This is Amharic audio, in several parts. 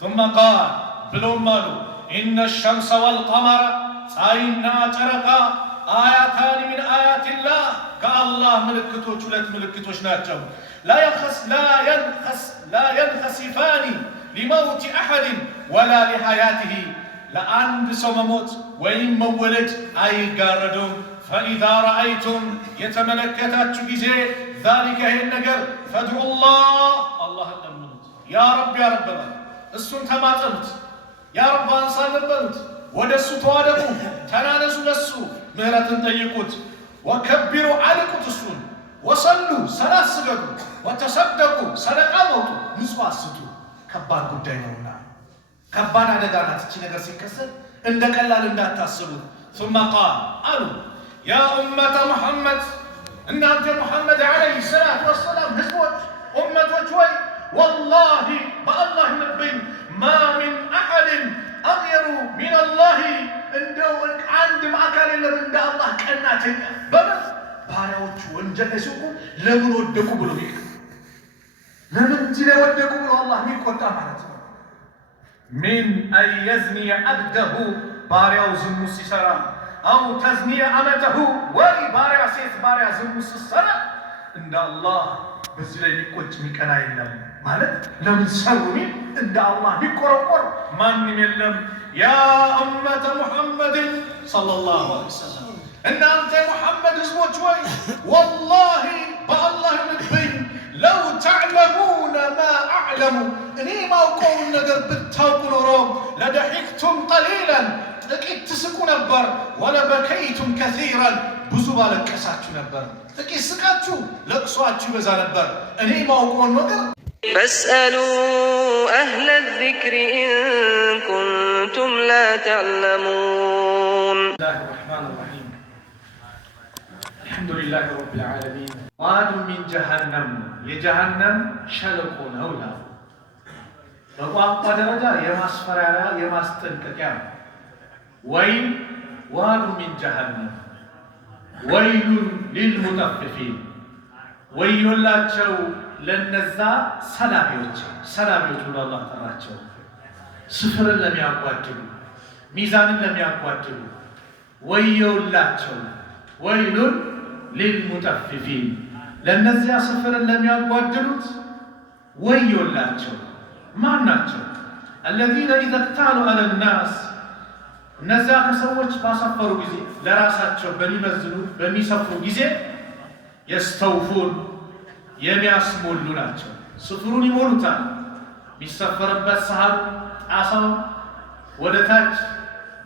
ثم قال بلومالو إن الشمس والقمر ساينا ترقا آياتان من آيات الله كالله ملكتوش ولت ملكتوش ناتجو لا ينخسفان لموت أحد ولا لحياته لأند سومموت وإن مولد أي قاردون فإذا رأيتم يتملكتات جزي ذلك هي النجر فادعوا الله الأمنت يا رب السن تماتمت يا رب أنصال البلد ودسو توادمو تنانسو لسو مهرة تيقوت وكبروا عليكم السن وصلوا سلاس سجدوا وتصدقوا صدقا موتوا نسوا السجود كبار قدينونا كبار عددانات تشي نجر سيكسر عندك الله لندا تاسلوا ثم قال قالوا يا أمة محمد إن أنت محمد عليه الصلاة والسلام هزوت أمة وجوي والله بالله نبين ما من أحد أغير من الله عنده عند ما كان إلا من الله كأناتي بمث ባሪያዎቹ ወንጀል ሲሆኑ ለምን ወደቁ ብሎ ይቀር ለምን እንዲህ ወደቁ ብሎ አላህ ይቆጣ ማለት ነው من أن يزني عبده ባሪያው ዝሙት ሲሰራ أو تزني أمته ወይ ባሪያ ሴት ባሪያ ዝሙት ሲሰራ እንደ አላህ በዚህ ላይ ሊቆጭ ሚቀና የለም ማለት ለምን ሰሩኝ እንደ አላህ ቢቆረቆር ማንም የለም ያ ኡመተ ሙሐመድ ሰለላሁ ዐለይሂ ወሰለም إن أنت محمد اسمه شوي والله بالله نبين لو تعلمون ما أعلم إني ما أقول نقر بالتوكل روم لضحكتم قليلا لكن تسكوا نبر ولا بكيتم كثيرا بزوبا لكساتوا نبر لكن سكاتوا لقصواتوا بزا نبر إني ما أقول نقر فاسألوا أهل الذكر إن كنتم لا تعلمون. بسم الله الرحمن الرحيم. الحمد لله رب العالمين. واد من جهنم يجهنم شلقون هولا በቋንቋ ደረጃ የማስፈራሪያ የማስጠንቀቂያ ወይም ዋዱ ሚን ጀሃነም ወይሉን ሊልሙጠፊፊን ወዮላቸው ለነዛ ሰላቢዎች ብሎ አላህ ጠራቸው ስፍርን ለሚያጓድሉ ሚዛንን ለሚያጓድሉ ወዮላቸው ወይሉን ሊልሙጠፊፊን ለነዚያ ስፍርን ለሚያጓድሉት ወዮላቸው ማን ናቸው الذين إذا اكتالوا على الناس እነዚያ ከሰዎች ባሰፈሩ ጊዜ ለራሳቸው በሚመዝኑ በሚሰፍሩ ጊዜ የስተውፉን የሚያስሞሉ ናቸው ስፍሩን ይሞሉታል ቢሰፈርበት ሰሃብ ጣሳው ወደ ታች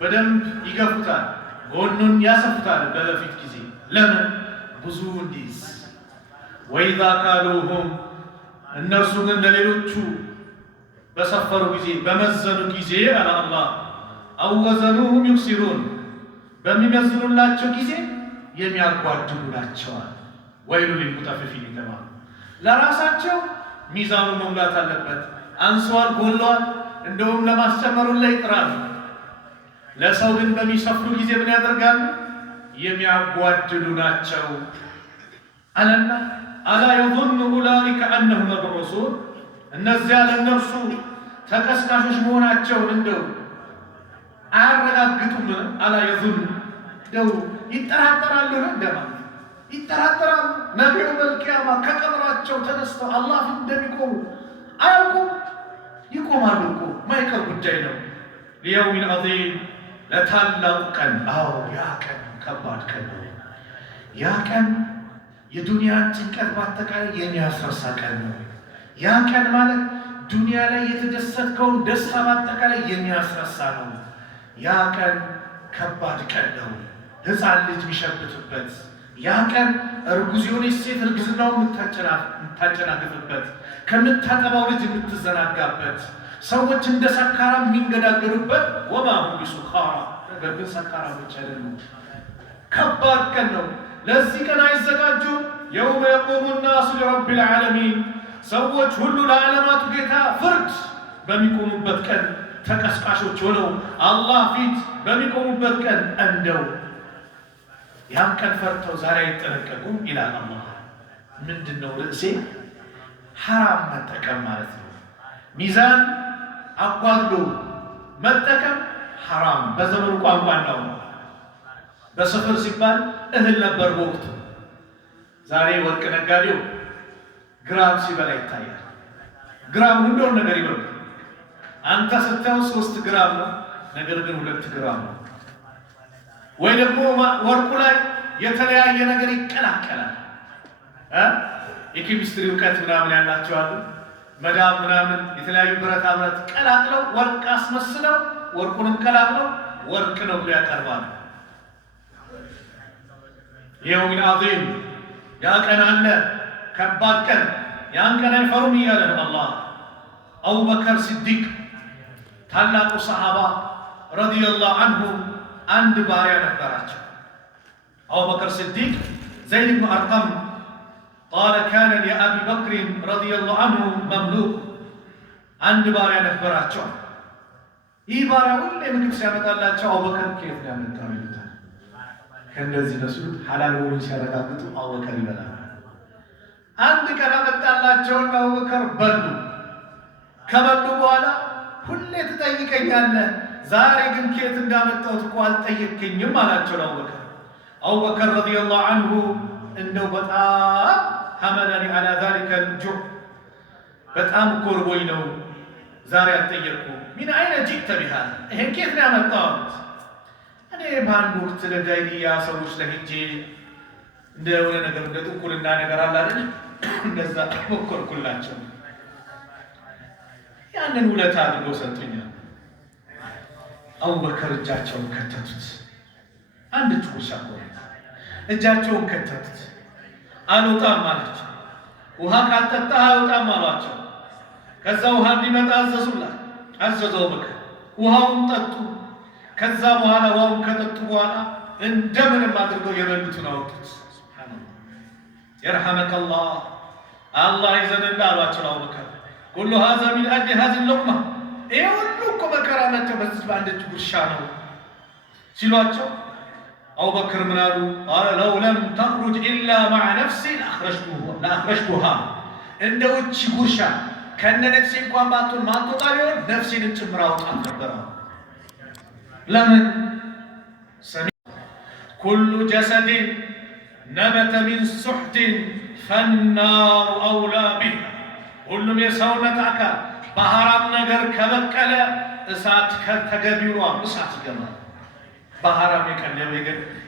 በደንብ ይገፉታል ጎኑን ያሰፉታል በለፊት ጊዜ ለምን ብዙ እንዲስ ወይዛ ካሉሁም እነሱ ግን ለሌሎቹ በሰፈሩ ጊዜ በመዘኑ ጊዜ አላህ አወዘኑሁም ይክሲሩን በሚመዝኑላቸው ጊዜ የሚያጓድሉ ናቸው ወይሉ ሊልሙጠፊፊን ተማም ለራሳቸው ሚዛኑ መሙላት አለበት አንሷል ጎሏል እንደውም ለማስጨመሩ ላይ ጥራሉ ለሰው ግን በሚሰፍሩ ጊዜ ምን ያደርጋሉ የሚያጓድሉ ናቸው አለና አላ يظن اولئك انهم مبعوثون እነዚያ ለነርሱ ተቀስቃሾች መሆናቸውን እንደው አያረጋግጡም አላ يظن ደው ይጠራጠራሉ እንደማ ይጠራጠራሉ ነብዩ በልቂያማ ከቀብራቸው ተነስተው አላህ ፊት እንደሚቆሙ አያውቁም ይቆማሉ እኮ ማይቀር ጉዳይ ነው ليوم عظيم ለታላቁ ቀን ያ ቀን ከባድ ቀን ነው ያ ቀን የዱንያን ጭንቀት ባጠቃላይ የሚያስረሳ ቀን ነው ያ ቀን ማለት ዱንያ ላይ የተደሰትከውን ደስታ ባጠቃላይ የሚያስረሳ ነው ያ ቀን ከባድ ቀን ነው ሕፃን ልጅ የሚሸብትበት ያ ቀን እርጉዝ የሆነች ሴት እርግዝናውን የምታጨናግፍበት ከምታጠባው ልጅ የምትዘናጋበት ሰዎች እንደ ሰካራም የሚንገዳገሩበት ወማ ሁም ቢሱካራ ነገር ግን ሰካራሞች አይደሉም ከባድ ቀን ነው ለዚህ ቀን አይዘጋጁም የውመ የቁሙ ናሱ ሊረቢል ዓለሚን ሰዎች ሁሉ ለዓለማቱ ጌታ ፍርድ በሚቆሙበት ቀን ተቀስቃሾች ሆነው አላህ ፊት በሚቆሙበት ቀን እንደው ያን ቀን ፈርተው ዛሬ አይጠነቀቁም ይላል አላህ ምንድነው ርዕሴ ሐራም መጠቀም ማለት ነው ሚዛን አጓድሎ መጠቀም ሐራም በዘመኑ ቋንቋ ነው። በሰፈር ሲባል እህል ነበር በወቅቱ። ዛሬ ወርቅ ነጋዴው ግራም ሲበላ ይታያል። ግራም እንደውን ነገር ይበሉ። አንተ ስታየው 3 ግራም ነው፣ ነገር ግን 2 ግራም ነው። ወይ ደግሞ ወርቁ ላይ የተለያየ ነገር ይቀላቀላል። የኬሚስትሪ እውቀት ምናምን ያላቸው አሉ። መዳብ ምናምን የተለያዩ ብረታ ብረት ቀላቅለው ወርቅ አስመስለው ወርቁንም ቀላቅለው ወርቅ ነው ብሎ ያቀርባሉ። የውሚን ዐዚም ያ ቀን አለ፣ ከባድ ቀን። ያን ቀን አይፈሩም እያለ ነው አላህ። አቡበከር ሲዲቅ ታላቁ ሰሃባ ረዲየላሁ ዐንሁ አንድ ባሪያ ነበራቸው። አቡበከር ሲዲቅ ዘይድ ብኑ አርቀም ቃለ ካነ ሊአቢ በክር ረዲየላሁ ዐንሁ መምሉክ አንድ ባሪያ ነበራቸው። ይህ ባሪያ ሁሌ ምግብ ሲያመጣላቸው አቡበከር ከየት ነው ያመጣው ይሉታል። ከእንደዚህ መስሉት ሐላል መሆኑን ሲያረጋግጡ አቡበከር ይበላል። አንድ ቀን አመጣላቸውና አቡበከር በሉ። ከበሉ በኋላ ሁሌ ትጠይቀኛለህ፣ ዛሬ ግን ከየት እንዳመጣሁት እኮ አልጠየቅኝም አላቸው አቡበከር። አቡበከር ረዲየላሁ ዐንሁ እንደው በጣም ሐመለኒ ዐላ ዛሊከ አልጁዕ በጣም ኮርቦኝ ነው ዛሬ አልጠየቅኩም። ሚን አይነ ጂእተ ቢሃዛ ይሄን ከየት ነው ያመጣሁት? እኔ በአንድ ወቅት ለጃሂልያ ሰዎች ለሂጄ እንደሆነ ነገር እንደ ጥንቁልና ነገር አለ አይደል? እንደዛ ሞከርኩላቸው። ያንን ውለታ አድርገው ሰጡኛል። አቡበከር እጃቸውን ከተቱት። አንድ ጭውሻ ሆነ። እጃቸውን ከተቱት። አልወጣም አላቸው። ውሃ ካልጠጣህ አልወጣም አሏቸው። ከዛ ውሃ እንዲመጣ አዘዙላት። አዘዘው አቡበከር። ውሃውን ጠጡ። ከዛ በኋላ ውሃውን ከጠጡ በኋላ እንደምንም አድርገው የበሉትን አወጡት። የርሐመከላህ አላህ ይዘንልህ አሏቸው አቡበከር። ኩሉ ሃዛ ሚን አጅሊ ሃዚሂ ሉቅማ ይሄ ሁሉ እኮ መከራ መጥተው በዚህ በአንድ ጉርሻ ነው ሲሏቸው አቡበክር ምን አሉ? ቃለ ለው ለም ተኽሩጅ ኢላ መዐ ነፍሲ ለአኽረጅቱሃ እንደ ውጭ ጉርሻ ከነ ነፍሴ እንኳን ባትሆን ማትወጣ ቢሆን ነፍሴንም ጭምር አውጣት ነበር። ለምን? ኩሉ ጀሰድን ነበተ ሚን ሱሕትን ፈናሩ አውላ ቢህ ሁሉም የሰውነት አካል በሐራም ነገር ከበቀለ እሳት ከተገቢው እሳት ይገባል። በሐራም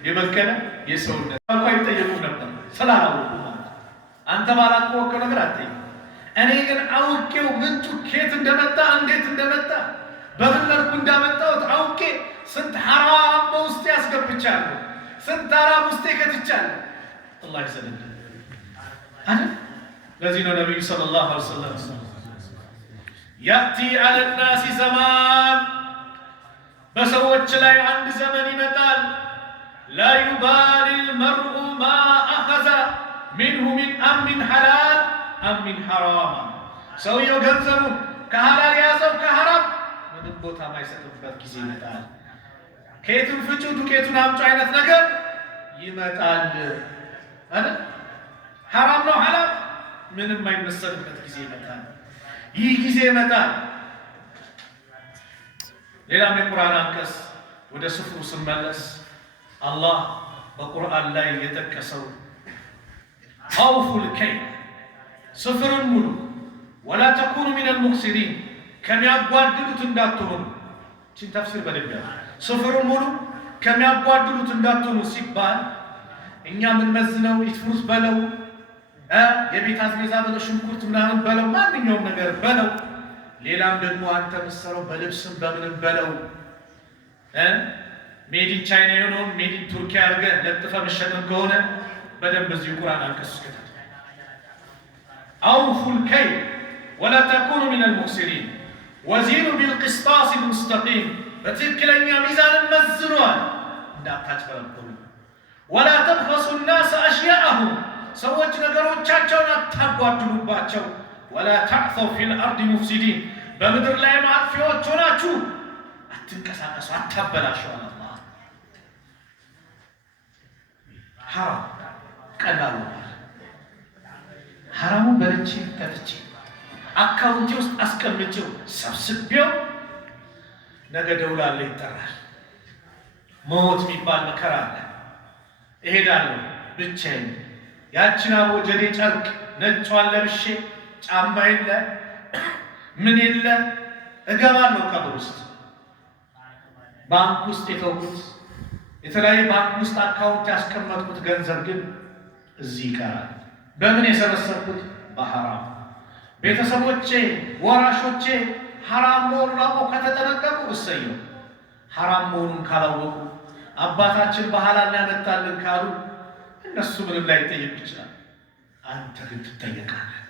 የበቀለ የሰውነት እንኳ ይጠየቁ ነበር ስላላወቁ ማለት። አንተ ባላወቀው ነገር አትጠይቅ። እኔ ግን አውቄው ምንጩ ከየት እንደመጣ እንዴት እንደመጣ በምን መልኩ እንዳመጣሁት አውቄ ስንት ሐራም በውስጤ ያስገብቻለሁ፣ ስንት ሐራም ውስጤ ከትቻለሁ። አላህ ይሰለኝ አይደል? ለዚህ ነው ነብዩ ሰለላሁ ዐለይሂ ወሰለም ያእቲ ዐለ ናሲ ዘማን በሰዎች ላይ አንድ ዘመን ይመጣል። ላ ዩባሊ ልመርኡ ማ አኸዘ ሚንሁ ሚን አሚን ሐላል አም ሚን ሐራም። ሰውየው ገንዘቡን ከሐላል የያዘው ከሐራም ምንም ቦታ ማይሰጥበት ጊዜ ይመጣል። ከየቱን ፍጩ ዱቄቱን አምጪ አይነት ነገር ይመጣል አይደል? ሐራም ነው ሐላል ምንም የማይመሰልበት ጊዜ ይመጣል። ይህ ጊዜ ይመጣል። ሌላም የቁርአን አንቀጽ ወደ ስፍሩ ስመለስ አላህ በቁርአን ላይ የጠቀሰው አውፉል ከይል ስፍርን ሙሉ ወላ ተኩኑ ሚነል ሙክሲሪን ከሚያጓድሉት እንዳትሆኑ። ይህችን ተፍሲር በደንብ ስፍርን ሙሉ ከሚያጓድሉት እንዳትሆኑ ሲባል እኛ የምንመዝነው ኢትፍሩስ በለው የቤት አስቤዛ በለው ሽንኩርት ምናምን በለው ማንኛውም ነገር በለው ሌላም ደግሞ አንተ ምሰረው በልብስም በምንም በለው ሜዲን ቻይና የሆነውን ሜዲን ቱርኪ አድርገህ ለጥፈህ መሸጥም ከሆነ በደንብ እዚሁ ቁርአን አንቀጽ ከተት አውፉል ከይል ወላ ተኩኑ ሚነል ሙክሲሪን ወዚኑ ቢልቅስጣስ ልሙስተቂም በትክክለኛ ሚዛንን መዝኗል እንዳታጭበረብሩ። ወላ ተብኸሱ ናስ አሽያአሁም ሰዎች ነገሮቻቸውን አታጓድሉባቸው። ወላ ተዕተው ፊል አርድ ሙፍሲዲን በምድር ላይ ማጥፊዎች ሆናችሁ አትንቀሳቀሱ፣ አታበላሹ። አላህ ሐራም ቀላሉ ሐራሙን በልቼ ጠጥቼ አካውንቴ ውስጥ አስቀምጬው ሰብስቤው ነገ ደውላለሁ ይጠራል። ሞት የሚባል መከራ አለ። እሄዳለሁ ብቻዬን ያችን አቦጀዴ ጨርቅ ነጯን ለብሼ ጫማ የለ ምን የለ እገባለሁ ቀብር ውስጥ። ባንክ ውስጥ የተውኩት የተለያየ ባንክ ውስጥ አካውንት ያስቀመጥኩት ገንዘብ ግን እዚህ ይቀራል። በምን የሰበሰብኩት? በሐራም። ቤተሰቦቼ ወራሾቼ ሐራም መሆኑን አውቀው ከተጠነቀቁ እሰየው። ሐራም መሆኑን ካላወቁ አባታችን በሐላል ያመጣልን ካሉ እነሱ ምንም ላይ ጠይቁ ይችላል። አንተ ግን ትጠየቃለህ።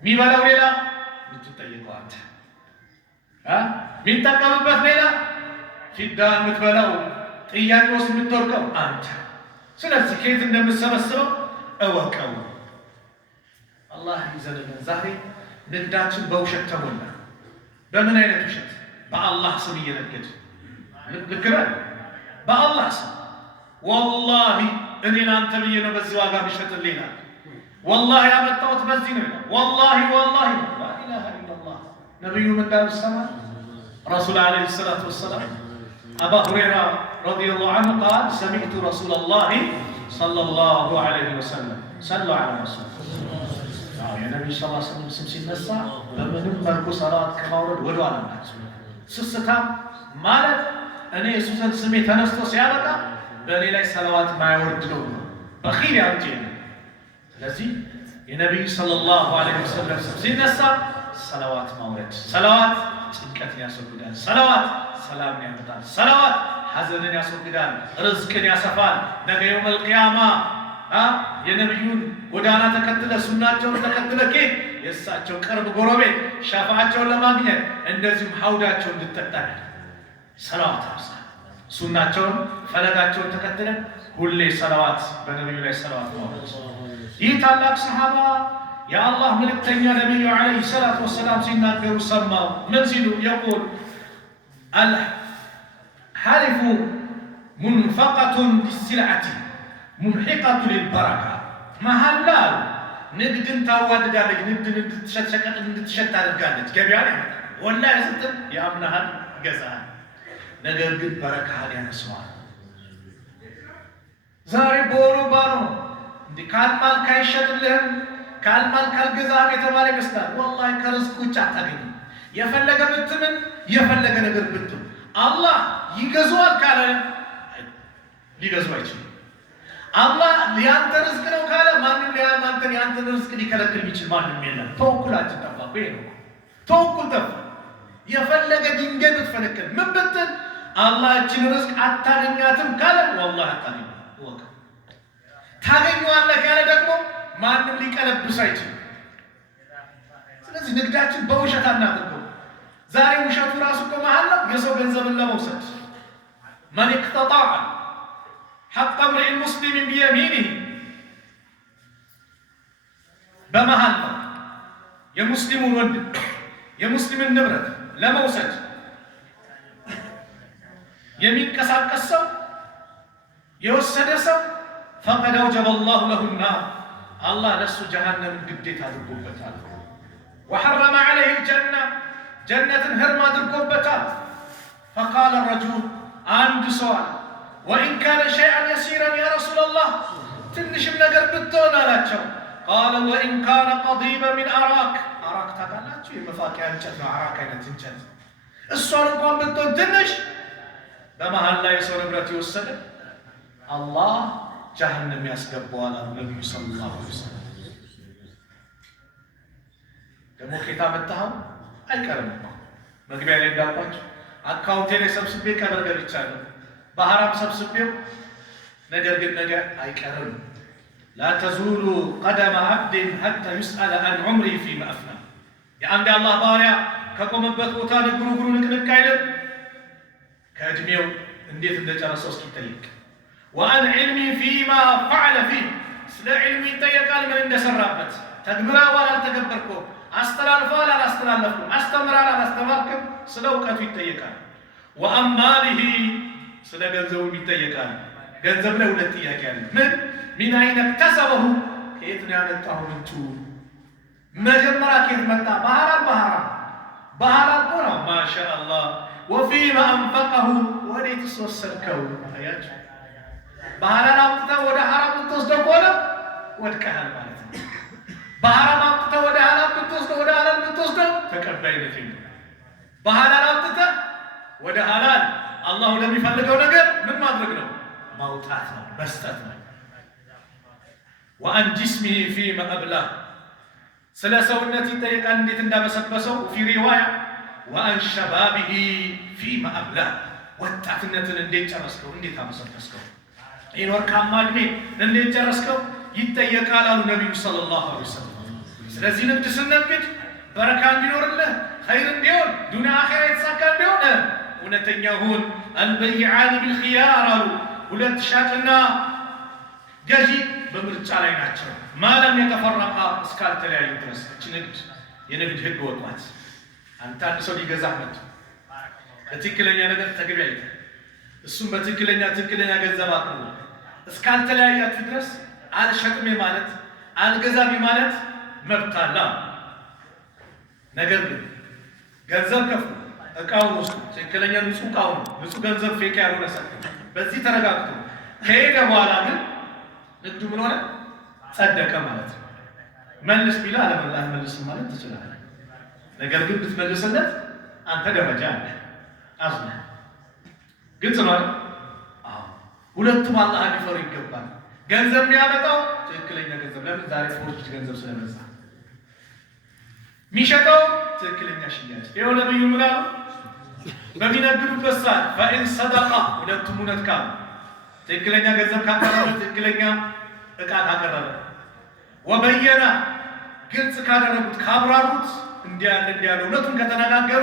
የሚበላው ሌላ የምትጠየቀው አንተ፣ የሚጠቀምበት ሌላ፣ ፊዳ የምትበላው ጥያቄ ውስጥ የምትወርቀው አንተ። ስለዚህ ከየት እንደምትሰበስበው እወቀው። አላህ ይዘንልን። ዛሬ ንግዳችን በውሸት ተሞላ። በምን አይነት ውሸት? በአላህ ስም እየነገድ ልክራል። በአላህ ስም ወላሂ እኔ ላንተ ብዬ ነው በዚህ ዋጋ ብሸጥልህ ይላል። ወላሂ ያመጣሁት በዚህ ነው ይላል። ወላሂ ወላሂ ላ ኢላሃ ኢላላህ። ነቢዩ ምን እንዳሉ ሰማ? ረሱል ዓለይሂ ሰላቱ ወሰላም አባ ሁረይራ ረዲየላሁ ዐንሁ ቃል ሰሚዕቱ ረሱለላሂ ሰለላሁ ዐለይሂ ወሰለም ሰሉ ዐላ ረሱል። የነቢዩ ሰለላሁ ዐለይሂ ወሰለም ስም ሲነሳ በምንም መልኩ ሰላዋት ከማውረድ ወደ ኋላ ናቸው። ስስታም ማለት እኔ የሱ ዘንድ ስሜ ተነስቶ ሲያበቃ በእኔ ላይ ሰላዋት ማያወርድ ነው በኺል ያውጪ። ስለዚህ የነቢዩ ሰለላሁ ዐለይሂ ወሰለም ስም ሲነሳ ሰላዋት ማውረድ። ሰላዋት ጭንቀትን ያስወግዳል። ሰላዋት ሰላምን ያመጣል። ሰላዋት ሐዘንን ያስወግዳል፣ ርዝቅን ያሰፋል። ነገ የውመል ቂያማ የነቢዩን ጎዳና ተከትለ ሱናቸውን ተከትለ ኬት የእሳቸው ቅርብ ጎረቤት ሸፋዓቸውን ለማግኘት እንደዚሁም ሐውዳቸውን እንድትጠጣል ሰላዋት አብዛ። ሱናቸውን ፈለጋቸውን ተከትለን ሁሌ ሰላዋት በነቢዩ ላይ ሰላዋት ማውረድ። ይህ ታላቅ ሰሃባ የአላህ መልእክተኛ ነቢዩ ዓለይሂ ሰላቱ ወሰላም ሲናገሩ ሰማው። ምን ሲሉ? የቁል አልሐሊፉ ሙንፈቀቱን ቢሲልዓቲ ሙምሒቀቱ ሊልበረካ። መሐላ ንግድን ታዋድዳለች፣ ንግድን እንድትሸጥ ሸቀጥን እንድትሸጥ ታደርጋለች። ገበያ ላይ ወላሂ ስትል ያምናሃል ይገዛሃል፣ ነገር ግን በረካህን ያነሰዋል። ዛሬ በሆኑ ባሉ እንዲህ ካልማልክ አይሸጥልህም፣ ካልማልክ አልገዛህም የተባለ ይመስላል። ወላሂ ከርዝቅ ውጭ አታገኝም። የፈለገ ብትምን የፈለገ ነገር ብትም አላህ ይገዛዋል ካለ ሊገዛው አይችልም። አላህ ያንተ ርዝቅ ነው ካለ ማንም ያንተን ያንተን ርዝቅ ሊከለክል የሚችል ማንም የለም። ተወኩላችን ጠፋ። ይሄ ነው ተወኩል ጠፋ። የፈለገ ድንጋይ ብትፈነክል ምን ብትል አላህ እችን ርዝቅ አታገኛትም ካለ ወላሂ አታገኛትም። ወቅ ታገኘዋለህ ካለ ደግሞ ማንም ሊቀለብስ አይችልም። ስለዚህ ንግዳችን በውሸት አናድርገው። ዛሬ ውሸቱ ራሱ እኮ መሃል ነው የሰው ገንዘብን ለመውሰድ መን ኢቅተጣዐ ሐቀ እምሪኢን ሙስሊሚን ቢየሚኒህ በመሃል ነው የሙስሊሙን ወንድም የሙስሊምን ንብረት ለመውሰድ የሚንቀሳቀስ ሰው የወሰደ ሰው ፈቀድ አውጀበ አላሁ ለሁ ናር፣ አላህ ለሱ ጀሃነምን ግዴታ አድርጎበታል። ወሐረመ ዐለይሂ ልጀና፣ ጀነትን ህርም አድርጎበታል። ፈቃለ ረጁል፣ አንድ ሰው አለ ወኢን ካነ ሸይአን የሲረን ያ ረሱለላህ፣ ትንሽም ነገር ብትሆን አላቸው። ቃለ ወኢን ካነ ቀዲበ ሚን አራክ፣ አራክ ታውቃላችሁ? የመፋቂያ እንጨት ነው። አራክ አይነት እንጨት፣ እሷን እንኳን ብትሆን ትንሽ በመሃል ላይ የሰው ንብረት የወሰደ አላህ ጀሃነም ያስገባዋል አሉ ነቢዩ ሰለላሁ ዐለይሂ ወሰለም። ደግሞ ኬታ መጣኸው አይቀርም። መግቢያ ላይ እንዳልኳቸው አካውንቴ ላይ ሰብስቤ ቀብር ገብቻለሁ፣ በሐራም ሰብስቤው፣ ነገር ግን ነገ አይቀርም። ላ ተዙሉ ቀደመ ዐብድን ሐታ ዩስአለ አን ዑምሪሂ ፊማ አፍና። የአንድ አላህ ባሪያ ከቆመበት ቦታ ንግሩ ንቅንቅ አይልም ከእድሜው እንዴት እንደጨረሰው እስኪጠይቅ። ወአን ዒልሚ ፊማ ፈዐለ ፊህ፣ ስለ ዒልሙ ይጠየቃል፣ ምን እንደሰራበት። ተግብረዋል አልተገበርከውም፣ አስተላልፈዋል አላስተላለፍኩም፣ አስተምራል አላስተማርክም፣ ስለ እውቀቱ ይጠየቃል። ወአን ማሊሂ፣ ስለ ገንዘቡም ይጠየቃል። ገንዘብ ላይ ሁለት ጥያቄ አለ። ምን ሚን አይነ እክተሰበሁ፣ ከየት ነው ያመጣው? ምንጩ መጀመሪያ ከየት መጣ? በሐላል እኮ ነው። ማሻአላህ ወፊማ አንፈቀሁ ወዴትስ ወሰድከው? አያችሁ፣ በሐላል አምጥተህ ወደ ሐራም ብትወስደው ከሆነ ወድቀሃል ማለት ነው። በሐራም አምጥተህ ወደ ሐላል ብትወስደው ተቀባይነት የለውም። በሐላል አምጥተህ ወደ ሐላል አላህ ወደሚፈልገው ነገር ምን ማድረግ ነው? ማውጣት ነው፣ መስጠት ነው። ወአን ጅስሚሂ ፊማ አብላህ ስለ ሰውነት ይጠየቃል እንዴት እንዳበሰበሰው። ፊ ሪዋያ ወአን ሸባቢሂ ፊማ አብላህ ወጣትነትን እንዴት ጨረስከው? እንዴት አበሰበስከው? ይህን ወርቃማ ዕድሜ እንዴት ጨረስከው? ይጠየቃል አሉ ነቢዩ ሰለላሁ ዐለይሂ ወሰለም። ስለዚህ ንግድ ስነግድ በረካ እንዲኖርልህ ኸይር እንዲሆን ዱንያ አኺራ የተሳካ እንዲሆን እውነተኛ ሁን። አልበይዓኒ ቢልኺያር አሉ። ሁለት ሻጭና ገዢ በምርጫ ላይ ናቸው። ማለም የተፈረቃ እስካልተለያዩ ድረስ። እቺ የንግድ ህግ ወጧት። አንተ አንድ ሰው ሊገዛ መጥቶ በትክክለኛ ነገር ተገበያይተህ እሱም በትክክለኛ ገንዘብ አቅርቦ እስካልተለያያችሁ ድረስ አልሸጥም ማለት አልገዛም ማለት መብት አለ። ነገር ግን ገንዘብ ከፍሎ እቃውን ወስዶ ትክክለኛ ንጹህ እቃውን ንጹህ ገንዘብ ፌክ ያልሆነ ሰው በዚህ ተረጋግቶ ከሄደ በኋላ ግን ንግዱ ምን ሆነ? ጸደቀ ማለት ነው። መልስ ቢላ አልመልስም ማለት ትችላለህ። ነገር ግን ብትመልስለት አንተ ደረጃ አለ አዝነ ግልጽ ነው። ሁለቱም አላህ ሊፈሩ ይገባል። ገንዘብ የሚያመጣው ትክክለኛ ገንዘብ፣ ለምን ዛሬ ፎርጅ ገንዘብ ስለበዛ የሚሸጠው ትክክለኛ ሽያጭ። ይኸው ነብዩ ምን አሉ? በሚነግዱበት ሰዓት ፈኢን ሰደቃ ሁለቱም እውነት ካሉ ትክክለኛ ገንዘብ ካቀረበ ትክክለኛ እቃ ካቀረበ ወበየና ግልጽ ካደረጉት ካብራሩት እንዲያለ እውነቱን ከተነጋገሩ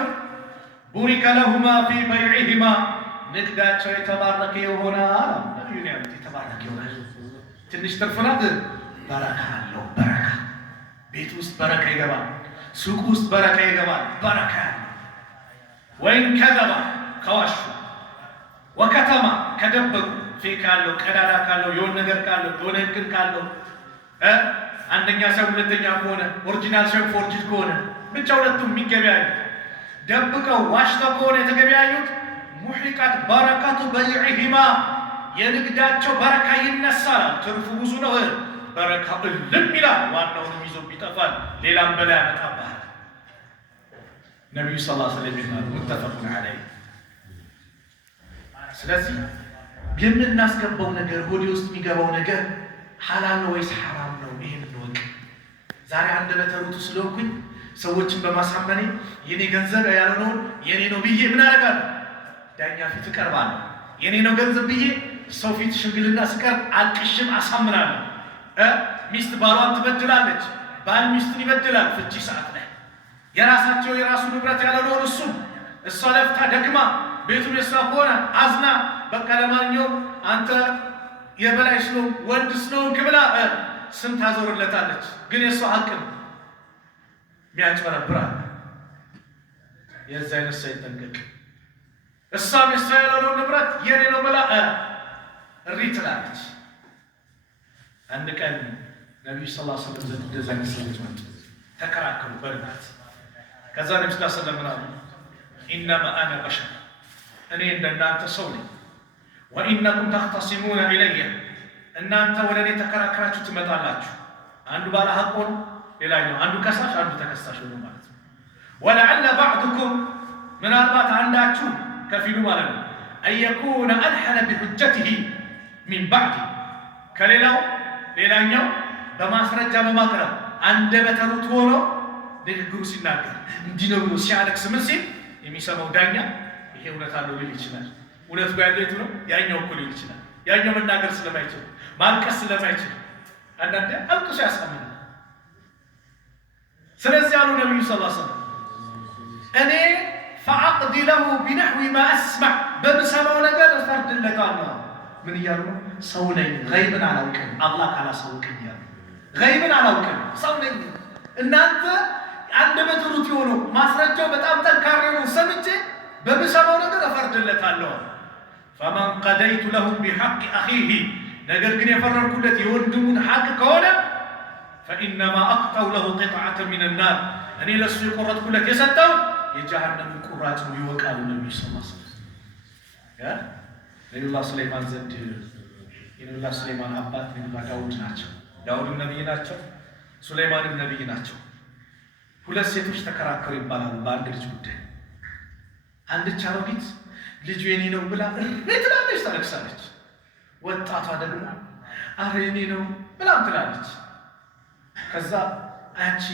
ቡሪከ ለሁማ ፊ በይዕሂማ ንግዳቸው የተባረከ ይሆናል። ነብዩ ያሉት የተባረከ ይሆናል። ትንሽ ትርፍ ናት፣ በረካ አለው። በረካ ቤት ውስጥ በረካ ይገባል፣ ሱቅ ውስጥ በረካ ይገባል። በረካ ያለው ወይም ከዘባ ከዋሹ ወከተማ ከደበቁ ፌክ ካለው ቀዳዳ ካለው የሆነ ነገር ካለው የሆነ እንትን ካለው አንደኛ ሰው ሁለተኛ ከሆነ ኦሪጂናል ሰው ፎርጅድ ከሆነ ብቻ ሁለቱም የሚገበያዩ ደብቀው ዋሽተው ከሆነ የተገበያዩት ሙሒቃት በረካቱ በይዕሂማ የንግዳቸው በረካ ይነሳል። ትርፉ ብዙ ነው፣ በረካ እልም ይላል። ዋናውንም ይዞ ይጠፋል፣ ሌላም በላይ ያመጣብሃል። ነቢዩ ሰለላሁ ዐለይሂ ወሰለም ሙተፈቁን ዐለይህ። ስለዚህ የምናስገባው ነገር ሆዴ ውስጥ የሚገባው ነገር ሐላል ነው ወይስ ሐራም ነው? ይሄን እንወቅ። ዛሬ አንደበተ ርቱዕ ስለሆንኩኝ ሰዎችን በማሳመኔ የኔ ገንዘብ ያልሆነውን የኔ ነው ብዬ ምን አደርጋለሁ? ዳኛ ፊት እቀርባለሁ። የኔ ነው ገንዘብ ብዬ ሰው ፊት ሽምግልና ስቀርብ አልቅሽም አሳምናለሁ። ሚስት ባሏን ትበድላለች፣ ባል ሚስትን ይበድላል። ፍቺ ሰዓት ላይ የራሱ ንብረት ያልሆነውን እሷ ለፍታ ደግማ ቤቱ የሷ ከሆነ አዝና በቃ ለማንኛውም አንተ የበላይ ስለሆንክ ወንድ ስለሆንክ ብላ ስም ታዞርለታለች። ግን የሷ ሀቅ ነው። የሚያጭበረብራል። የዛ አይነት ሰው ይጠንቀቅ። እሷም የሷ ያልሆነውን ንብረት የኔ ነው ብላ እሪ ትላለች። አንድ ቀን ነቢዩ ሰለላሁ ዐለይሂ ወሰለም እንደዛ አይነት ሰዎች መጡ፣ ተከራከሩ በልማት። ከዛ ነቢ ስ ሰለም ምናሉ ኢነማ አነ በሸር እኔ እንደናንተ ሰው ነኝ። ወኢነኩም ተኽተሲሙነ ኢለየ እናንተ ወደ እኔ ተከራክራችሁ ትመጣላችሁ። አንዱ ባለ ሀቅ ሆኖ ሌላኛው አንዱ ከሳሽ አንዱ ተከሳሽ ሆኖ ማለት ነው። ወለዐለ ባዕዱኩም ምናልባት አንዳችሁ ከፊሉ ማለት ነው አንየኩነ አልሐነ ቢሑጀቲሂ ሚን ባዕዲ ሌላኛው በማስረጃ በማቅረብ አንደበተ ርቱዕ ሆኖ ንግግሩ ሲናገር እንዲህ ነው ብሎ ሲያለቅስ ምን ሲል የሚሰማው ዳኛ ይሄ እውነት አለው ሊል ይችላል። እውነት ጋር ያለው የቱ ነው? ያኛው እኮ ሊል ይችላል። ያኛው መናገር ስለማይችል ማልቀስ ስለማይችል አንዳንዴ አልቅሶ ያሳምናል። ስለዚህ አሉ ነቢዩ ሰለላሁ ዐለይሂ ወሰለም እኔ ፈአቅዲ ለሁ ቢነሕዊ ማ አስማዕ በምሰማው ነገር እፈርድለታለሁ። ምን እያሉ ነው? ሰው ነኝ፣ ገይብን አላውቅም፣ አላህ ካላሳወቀኝ እያሉ ገይብን አላውቅም፣ ሰው ነኝ። እናንተ አንደበተ ርቱዕ የሆነው ማስረጃው በጣም ጠንካራ ነው ሰምቼ በምሰማው ነገር እፈርድለታለሁ። ፈመን ቀደይቱ ለሁ ቢሐቅ አኺሂ ነገር ግን የፈረድኩለት የወንድሙን ሐቅ ከሆነ فإنما أقطع له قطعة من النار أني لسو يقرط كلك يسدو يجهنم قرات ويوقعوا النبي صلى الله عليه وسلم يا نبي الله سليمان زند نبي الله سليمان አባት ነብዩ ዳውድ ናቸው ዳውድ ነብይ ናቸው ሱለይማን ነብይ ናቸው ሁለት ሴቶች ተከራከሩ ይባላል በአንድ ልጅ ጉዳይ አንድ ቻሮጊት ልጁ የኔ ነው ብላ እትላለች ታለቅሳለች ወጣቷ ደግሞ አረ የኔ ነው ብላ ትላለች ከዛ አንቺ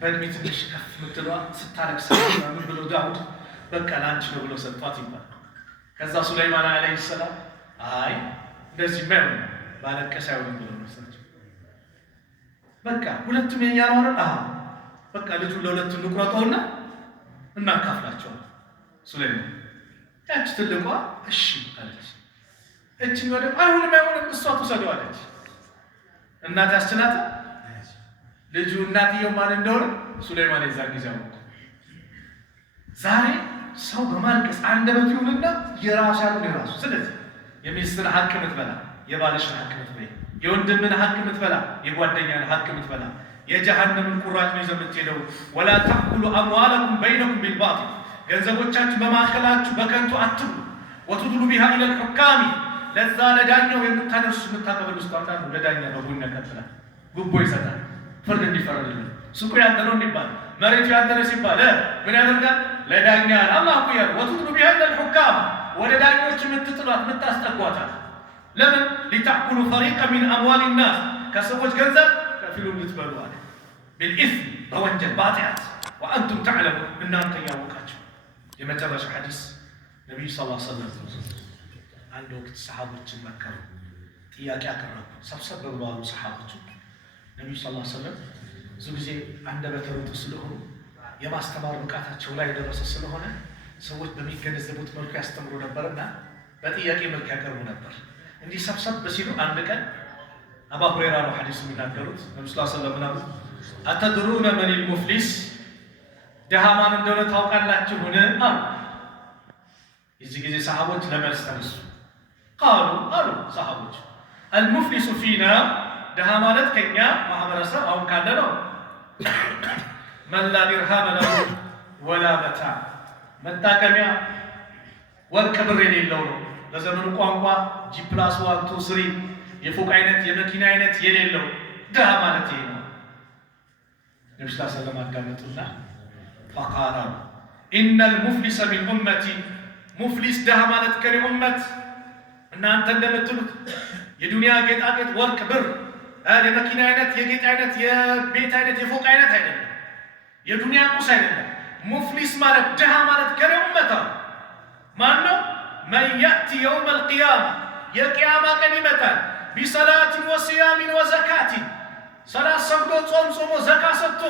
በእድሜ ትንሽ ከፍ ምትለዋ ስታለቅስ ምን ብሎ ዳውድ በቃ ላንቺ ነው ብሎ ሰጥቷት ይባላል ከዛ ሱለይማን አለይሂ ሰላም አይ እንደዚህ ማለት ባለቀስ አይሆንም ብሎ መሰለኝ በቃ ሁለቱም የኛ ነው አይደል በቃ ልጁ ለሁለቱ ንቁረጠውና እናካፍላቸው ሱለይማን ያቺ ትልቋ እሺ አለች እቺ ወደ አይሆንም እሷ ትሰደው አለች እናት ያስችላታ ልጁ እናትየው ማን እንደሆነ ሱለይማን የዛ ጊዜው ዛሬ ሰው በማልቀስ አንደበት ይሁንና የራሱ ያለው የራሱ ስለዚህ የሚስትን ሐቅ ምትበላ የባልሽን ሐቅ ምትበላ የወንድምን ሐቅ ምትበላ የጓደኛን ሐቅ ምትበላ የጀሃነምን ቁራጭ ነው የምትሄደው ወላ ተአኩሉ አምዋለኩም በይነኩም ቢልባጢል ገንዘቦቻችሁ በማከላችሁ በከንቱ አትብሉ ወትድሉ ቢሃ ኢላ الحكام ለዛ ለዳኛው የምታደርሱ የምታቀበሉት ታውቃሉ ለዳኛ በቡና ከፍላ ጉቦ ይሰጣል ፍርድ እንዲፈረድልን ሱቁ ያንተ ነው እንዲባል መሬቱ ያንተ ነው ሲባል ምን ያደርጋል ለዳኛ አላህ ይያል ወትድሉ ቢሃ ኢላ الحكام ወደ ዳኞች የምትጥሏት የምታስጠጓታል ለምን لتأكلوا فريقا من أموال الناس ከሰዎች ገንዘብ ከፊሉን ልትበሉ አለ بالإثم በወንጀል ባጢአት وأنتم تعلمون እናንተ ያወቃችሁ የመጨረሻ ሐዲስ ነብዩ ሰለላሁ ዐለይሂ ወሰለም አንድ ወቅት ሰሃቦችን መከሩ ጥያቄ አቀረቡ ሰብሰብ ብለው አሉ ሰሃቦቹ ነብዩ ሰለላሁ ዐለይሂ ወሰለም ብዙ ጊዜ አንደበተ ርቱዕ ስለሆኑ የማስተማር ብቃታቸው ላይ ደረሰ ስለሆነ ሰዎች በሚገነዘቡት መልኩ ያስተምሩ ነበርና በጥያቄ መልክ ያቀርቡ ነበር እንዲህ ሰብሰብ በሲሉ አንድ ቀን አቡ ሁረይራ ነው ሐዲስ የሚናገሩት ነብዩ ሰለላሁ ዐለይሂ ወሰለም ምናሉ አተድሩነ መን المفلس ደሃ ማን እንደሆነ ታውቃላችሁን አሉ እዚህ ጊዜ ሰሃቦች ለመልስ ተነሱ قالوا ሰሃቦች المفلس فينا ደሃ ማለት ከኛ ማህበረሰብ አሁን ካለ ነው من لا درهم له ولا متاع መታከሚያ ወርቅ ብር የሌለው ነው ለዘመኑ ቋንቋ G+1 2 3 የፎቅ አይነት የመኪና አይነት የሌለው ደሃ ማለት ይሄ ነው ነብዩ ሰለላሁ ዐለይሂ ወሰለም አዳመጡና فقال ان المفلس من امتي مفلس ደሃ ማለት ከኔ ኡመት እናንተ እንደምትሉት የዱንያ ጌጣጌጥ ወርቅ ብር የመኪና አይነት የጌጥ አይነት የቤት አይነት የፎቅ አይነት አይደለም የዱንያ ቁስ አይደለም ሙፍሊስ ማለት ደሃ ማለት ከኔ ኡመት ማን ነው من يأتي يوم القيامة የቂያማ ቀን ይመጣል بصلاة وصيام وزكاة صلاة ሰግዶ ጾም ጾሞ ዘካ ሰጥቶ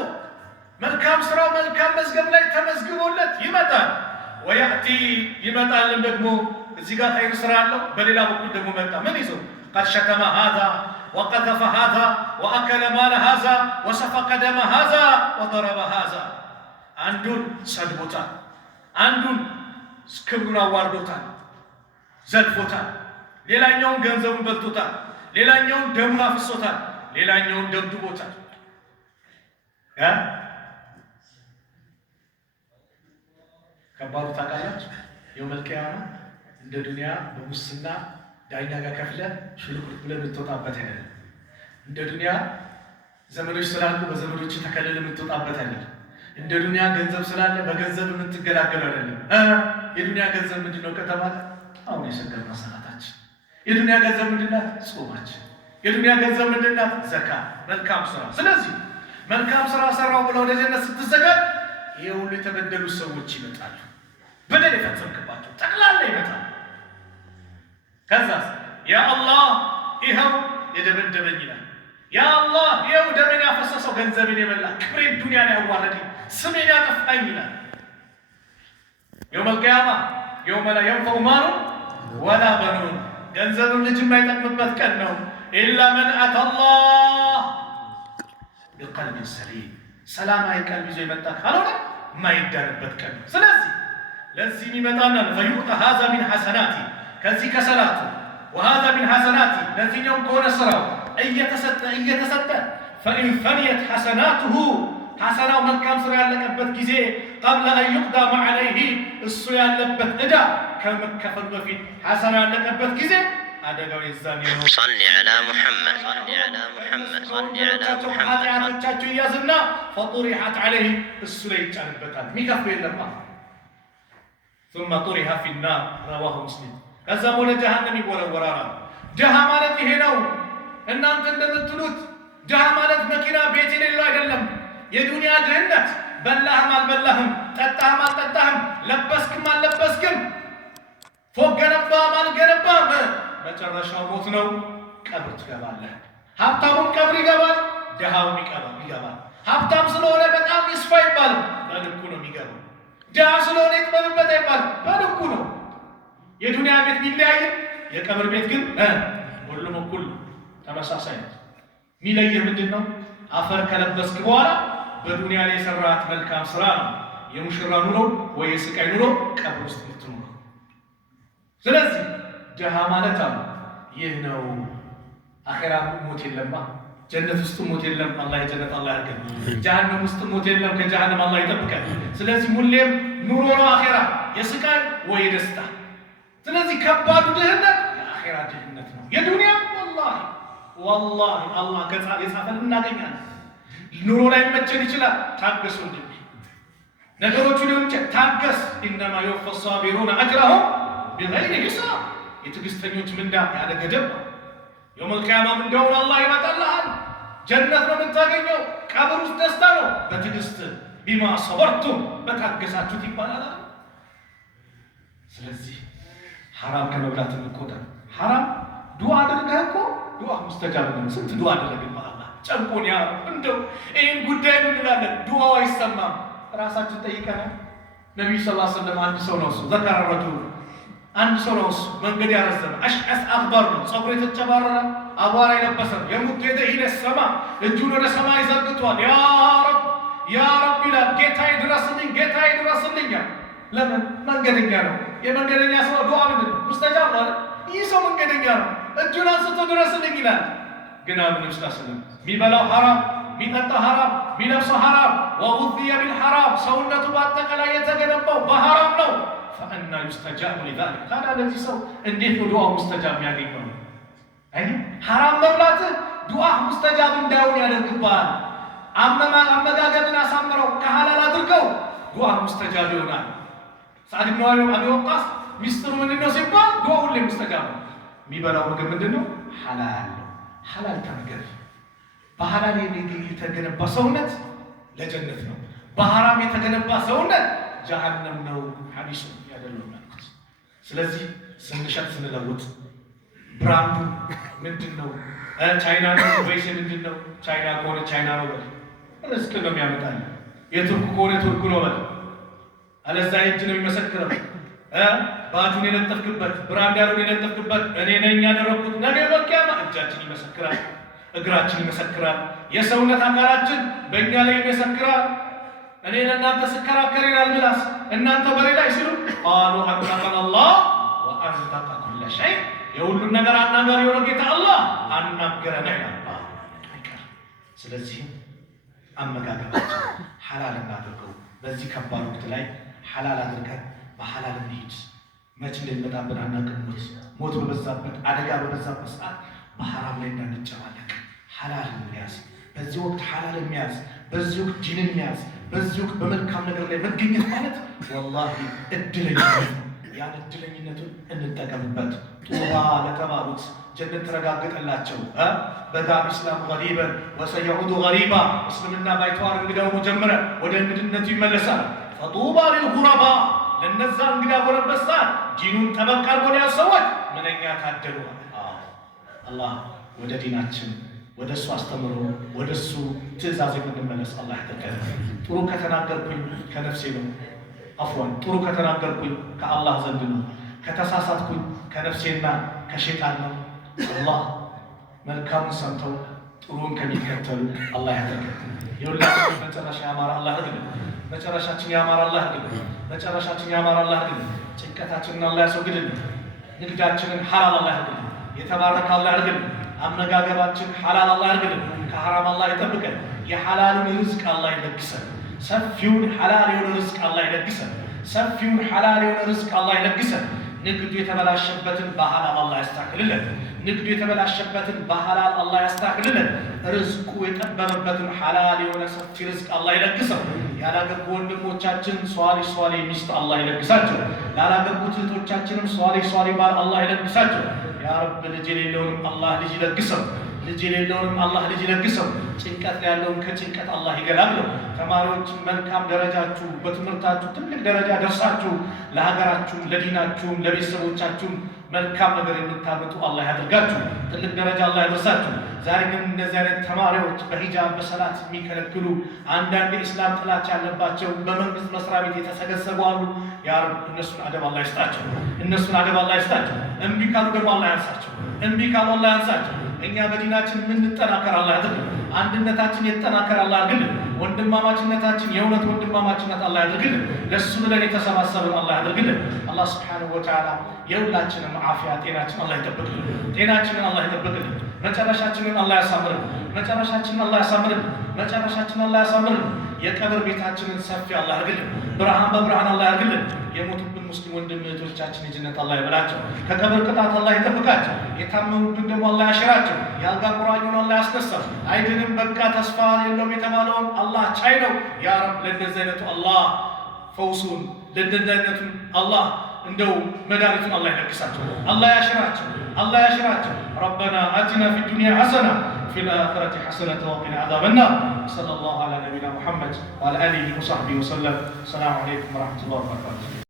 መልካም ስራው መልካም መዝገብ ላይ ተመዝግቦለት ይመጣል ويأتي ይመጣል ደግሞ እዚህ ጋር ኸይር ስራ አለው በሌላ በኩል ደግሞ መጣ ምን ይዞ قد شتم هذا وقذف هذا وأكل مال هذا وسفك دم هذا وضرب هذا አንዱን ሰድቦታል አንዱን ክብሩን አዋርዶታል ዘልፎታል ሌላኛውን ገንዘቡን በልቶታል ሌላኛውን ደሙን አፍሶታል ሌላኛውን ደብድቦታል ከባዱ ታውቃላችሁ የውመል ቂያማ እንደ ዱንያ በሙስና ዳኛ ጋር ከፍለ ሽልኩት ብለህ የምትወጣበት አይደለም እንደ ዱንያ ዘመዶች ስላሉ በዘመዶች ተከለለ የምትወጣበት አይደለም እንደ ዱንያ ገንዘብ ስላለ በገንዘብ የምትገላገል አይደለም የዱንያ ገንዘብ ምንድነው ከተባለ አሁን የሰገድነው ሰላታችን የዱንያ ገንዘብ ምንድነው ጾማችን የዱንያ ገንዘብ ምንድነው ዘካ መልካም ስራ ስለዚህ መልካም ስራ ሰራው ብለው ወደ ጀነት ስትዘጋጅ ይሄው የተበደሉ ሰዎች ይመጣሉ በደል የፈጸምክባቸው ጠቅላላ ይመጣሉ ከዛ ያ አላህ ይሄው የደበደበኝ ይላል ያ አላህ ይሄው ደሜን ያፈሰሰው ገንዘቤን የበላ ክብሬን ዱንያ ላይ ያዋረደኝ ስሜን ያጠፋኝ ይላል يوم القيامة يوم لا ينفع مال ولا بنون ገንዘብ ልጅ የማይጠቅምበት ቀን ነው إلا من أتى الله بقلب سليم ሰላማዊ ቀልብ ይዞ የመጣ ካልሆነ የማይዳንበት ቀን ነው ስለዚህ ለዚህ ይመጣና فيؤتى هذا من حسناتي ከዚህ ከሰላቱ وهذا من حسناتي ለዚህኛው ከሆነ ስራው እየተሰጠ فإن فنيت حسناته حسناو መልካም ስራ ያለቀበት ጊዜ قبل أن يقدم عليه እሱ ያለበት ዕዳ ከመከፈል በፊት ሐሰና ያለቀበት ጊዜ አደጋው የዛኔ ነው። صل على محمد صل على محمد صل على محمد ኃጢአቶቻቸው ይያዝና فطرحت عليه እሱ ላይ ይጫንበታል የሚከፍል የለም። ثم طرح في النار رواه مسلم ከዛም ወደ ጀሃነም ይወረወራል። ድሃ ማለት ይሄ ነው። እናንተ እንደምትሉት ድሃ ማለት መኪና ቤት የሌለው አይደለም። የዱንያ ድህነት በላህም አልበላህም፣ ጠጣህም አልጠጣህም፣ ለበስክም አልለበስክም፣ ፎቅ ገነባህም አልገነባህም መጨረሻው ሞት ነው። ቀብር ትገባለህ። ሀብታሙም ቀብር ይገባል፣ ድሃውም ይገባል። ሀብታም ስለሆነ በጣም ይስፋ ይባላል፣ በልኩ ነው የሚገባው። ድሃ ስለሆነ ይጥበብበት ይባላል፣ በልኩ ነው። የዱንያ ቤት ቢለያይም የቀብር ቤት ግን ሁሉም እኩል ተመሳሳይ ነው። የሚለየው ምንድነው? አፈር ከለበስክ በኋላ በዱንያ ላይ የሰራት መልካም ስራ ነው የሙሽራ ኑሮ ወይ የስቃይ ኑሮ ቀብር ውስጥ የምትኖረው። ስለዚህ ድሃ ማለት አሉ ይህ ነው። አኺራ ሞት የለማ፣ ጀነት ውስጥ ሞት የለም። አላህ የጀነት አላህ ያርገን። ጀሃነም ውስጥ ሞት የለም። ከጀሃነም አላህ ይጠብቀን። ስለዚህ ሁሌም ኑሮ ነው አኺራ፣ የስቃይ ወይ የደስታ። ስለዚህ ከባዱ ድህነት የአኺራ ድህነት ነው። የዱንያ ወላሂ አላህ የጻፈን እናገኛለን። ኑሮ ላይ መቸን ይችላል፣ ታገሱ እንጂ ነገሮቹ ሊሆን ይችላል፣ ታገስ። ኢነማ ይወፋ ሳቢሩነ አጅረሁም ቢገይሪ ሂሳብ። የትዕግስተኞች ምንዳ ያለ ገደብ ነው። የውመል ቂያማ ምንዳውን አላህ ይመጣልሃል። ጀነት ነው የምታገኘው፣ ቀብር ውስጥ ደስታ ነው። በትዕግስት ቢማ ሰበርቱም በታገሳችሁት ይባላል። ስለዚህ ሐራም ከመብላት እንቆጠብ። ሐራም ዱዓ አድርገህ እኮ ዱዓ ሙስተጃብ ነው። ስንት ዱዓ አደረግን በአላህ ጨንቆን ያ እንደው ይህን ጉዳይ ምን እንላለን? ዱዓው አይሰማም። ራሳችን ጠይቀናል። ነቢዩ ሰለላሁ ዐለይሂ ወሰለም አንድ ሰው ነው እሱ ዘከረ ረጁል አንድ ሰው ነው እሱ መንገድ ያረዘመ አሽዐስ አክበር ነው፣ ጸጉሩ የተጨባረረ አቧራ የለበሰ የሙት የደኢለ ሰማ እጁን ወደ ሰማይ ዘርግቷል። ያ ረብ ይላል። ጌታዬ ድረስልኝ፣ ጌታዬ ድረስልኝ። ለምን? መንገደኛ ነው። የመንገደኛ ሰው ዱዓ ምንድን ነው? ሙስተጃብ ነው። ይህ ሰው መንገደኛ ነው፣ እጁን አንስቶ ድረስልኝ ይላል። ግን አሉ ነብዩ ሰለላሁ ዐለይሂ ወሰለም የሚበላው ሐራም፣ የሚጠጣው ሐራም፣ የሚለብሰው ሐራም፣ ወጉዚየ ቢልሐራም ሰውነቱ በአጠቃላይ የተገነባው በሐራም ነው። ፈአና ዩስተጃቡ ሊዛሊክ ታዲያ ለዚህ ሰው እንዴት ነው ዱዓ ሙስተጃብ የሚያገኘው? አይ ሐራም መብላት ዱዓ ሙስተጃብ እንዳይሆን ያደርግባል። አመጋገብን አሳምረው ከሐላል አድርገው ዱዓ ሙስተጃብ ይሆናል። ሳዕድ ብን አቢ ወቃስ ሚስጥሩ ምንድነው ሲባል ዱዓ ሁሌ ሙስተጃብ ነው። የሚበላው ምግብ ምንድነው? ሐላል ነው። ሐላል ተመገብ። በሐላል የተገነባ ሰውነት ለጀነት ነው። በሐራም የተገነባ ሰውነት ጀሃነም ነው። ሐዲሱ ያደለው ማለት። ስለዚህ ስንሸጥ ስንለውጥ ብራንዱ ምንድነው? ቻይና ነው ወይስ ምንድነው? ቻይና ከሆነ ቻይና ነው በል፣ ርስቅ ነው የሚያመጣል። የቱርክ ከሆነ ቱርክ ነው በል፣ አለዛ እጅ ነው የሚመሰክረው። ባጁን የለጠፍክበት ብራንድ ያለውን የለጠፍክበት እኔ ነኝ ያደረኩት ነገ በቂያማ እጃችን ይመሰክራል፣ እግራችን ይመሰክራል፣ የሰውነት አካላችን በእኛ ላይ ይመሰክራል። እኔ ለእናንተ ስከራከር ይላል ምላስ፣ እናንተ በሌላ ሲሉ ቃሉ አንጠቀን አላህ ወአንጠቀ ኩለ ሸይ፣ የሁሉን ነገር አናጋሪ የሆነው ጌታ አላህ አናገረን ይላል። ስለዚህ አመጋገባችን ሐላል እናድርገው። በዚህ ከባድ ወቅት ላይ ሐላል አድርገን በሐላል እንሂድ። መች እንደሚመጣብን አናውቅም። ሞት በበዛበት አደጋ በበዛበት ሰዓት በሐራም ላይ እንዳንጨማለቅ ሐላል እንያዝ። በዚህ ወቅት ሐላል እንያዝ። በዚህ ወቅት ዲንን እንያዝ። በዚህ ወቅት በመልካም ነገር ላይ መገኘት ማለት ወላሂ እድለኝነት ነው። ያን እድለኝነቱን እንጠቀምበት። ጡባ ለተባሉት ጀነት ተረጋገጠላቸው። በዳር ኢስላም ገሪበን ወሰየዑዱ ገሪባ፣ እስልምና ባይተዋር እንግዳውኑ ጀመረ፣ ወደ እንግድነቱ ይመለሳል። ፈጡባ ሊልጉረባ፣ ለነዛ እንግዳ በሆነበት ሰዓት ዲኑን ጠበቅ አድርጎ ያዙ ሰዎች ምንኛ ታደሉ። አላህ ወደ ዲናችን ወደ እሱ አስተምሮ ወደ እሱ ትእዛዝ የምንመለስ አላህ ያደርገን። ጥሩ ከተናገርኩኝ ከነፍሴ ነው፣ አፍዋን ጥሩ ከተናገርኩኝ ከአላህ ዘንድ ነው፣ ከተሳሳትኩኝ ከነፍሴና ከሸይጣን ነው። አላህ መልካሙን ሰምተው ጥሩን ከሚከተሉ አላህ ያደርገን። የሁላችን መጨረሻ ያማረ አላህ ያድርግልን። መጨረሻችን ያማረ አላህ ያድርግልን። መጨረሻችን ያማረ አላህ ያድርግልን። ጭንቀታችንን አላህ ያስወግድልን። ንግዳችንን ሐላል አላህ ያድርግልን። የተባረከ አላህ ያድርግልን። አመጋገባችን ሐላል አላህ ያድርግልን፣ ከሐራም አላህ ይጠብቀን። የሐላሉን ርዝቅ አላህ ይለግሰን። ሰፊውን ሐላል የሆነ ርዝቅ አላህ ይለግሰን። ሰፊውን ሐላል የሆነ ርዝቅ አላህ ይለግሰን። ንግዱ የተበላሸበትን በሐላል አላህ ያስተካክልልን። ንግዱ የተበላሸበትን በሐላል አላህ ያስተካክልልን። ርዝቁ የጠበበበትን ሐላል የሆነ ሰፊ ርዝቅ አላህ ይለግሰው። ያላገቡ ወንድሞቻችን ሷሊህ ሚስት አላህ ይለግሳቸው። ያላገቡት እህቶቻችንም ሷሊህ ባል አላህ ይለግሳቸው። ያ ረብ ልጅ የሌለውንም አላህ ልጅ ይለግሰው። ልጅ የሌለውንም አላህ ልጅ ይለግሰው። ጭንቀት ላይ ያለውን ከጭንቀት አላህ ይገላግለው። ተማሪዎች መልካም ደረጃችሁ በትምህርታችሁ ትልቅ ደረጃ ደርሳችሁ ለሀገራችሁም ለዲናችሁም ለቤተሰቦቻችሁም መልካም ነገር የምታመጡ አላህ ያደርጋችሁ። ትልቅ ደረጃ አላህ ያደርሳችሁ። ዛሬ ግን እንደዚህ አይነት ተማሪዎች በሂጃብ በሰላት የሚከለክሉ አንዳንድ የእስላም ጥላቻ ያለባቸው በመንግስት መስሪያ ቤት የተሰገሰጉ አሉ። ያ ረብ እነሱን አደብ አላህ ይስጣቸው። እነሱን አደብ አላህ ይስጣቸው። እምቢ ካሉ ደግሞ አላህ ያንሳቸው። እምቢ ካሉ አላህ ያንሳቸው። እኛ በዲናችን የምንጠናከር አላህ ያድርግልን። አንድነታችን የተጠናከረ አላህ ያድርግልን። ወንድማማችነታችን የእውነት ወንድማማችነት አላህ ያድርግልን። ለሱ ብለን የተሰባሰብን አላህ ያድርግልን። አላህ ሱብሓነሁ ወተዓላ የሁላችንም ዓፊያ ጤናችን አላህ ይጠብቅልን። ጤናችንን አላህ ይጠብቅልን። መጨረሻችንን አላህ ያሳምርልን። መጨረሻችንን አላህ ያሳምርልን። መጨረሻችንን አላህ ያሳምርልን። የቀብር ቤታችንን ሰፊ አላህ ያድርግልን። ብርሃን በብርሃን አላህ ያድርግልን። የሞቱብን ሙስሊም ወንድም እህቶቻችን የጀነት አላህ ይበላቸው። ከቀብር ቅጣት አላህ ይጠብቃቸው። የታመሙብን ደግሞ አላህ ያሽራቸው። የአልጋ ቁራኙን አላህ ያስነሳው። አይድንም በቃ ተስፋ የለውም የተባለውን አላህ ቻይ ነው። ያ ረብ ለእንደዚህ አይነቱ አላህ ፈውሱን ለእንደዚህ አይነቱ አላህ እንደው መድኃኒቱን አላህ ይለግሳቸው። አላህ ያሽራቸው። አላህ ያሽራቸው። ረበና አቲና ፊ ዱንያ ሐሰና وفي الآخرة حسنة وقنا عذاب النار. صلى الله على نبينا محمد وعلى آله وصحبه وسلم. السلام عليكم ورحمة الله وبركاته.